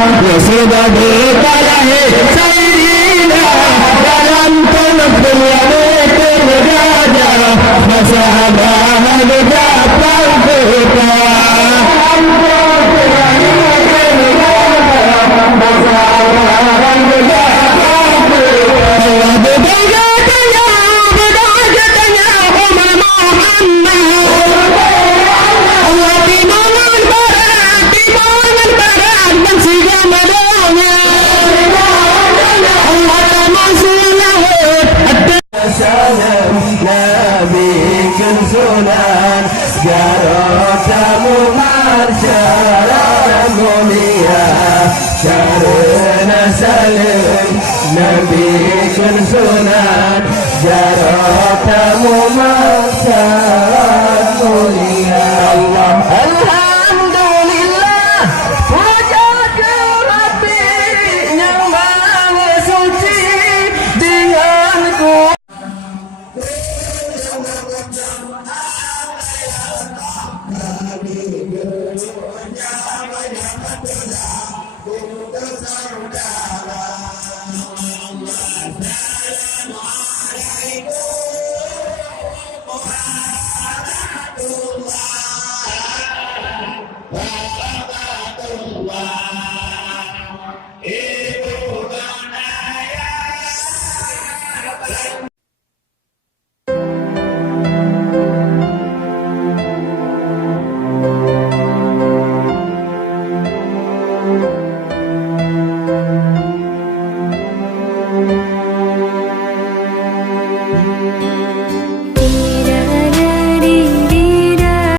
ya sudah berkalahi sayyidina dalam tubuh yang tergajah masalah dapat kita Nabi kun sunat jaratamu masyarakat mulia Allah Alhamdulillah wajah ke Rabbi yang maha suci denganku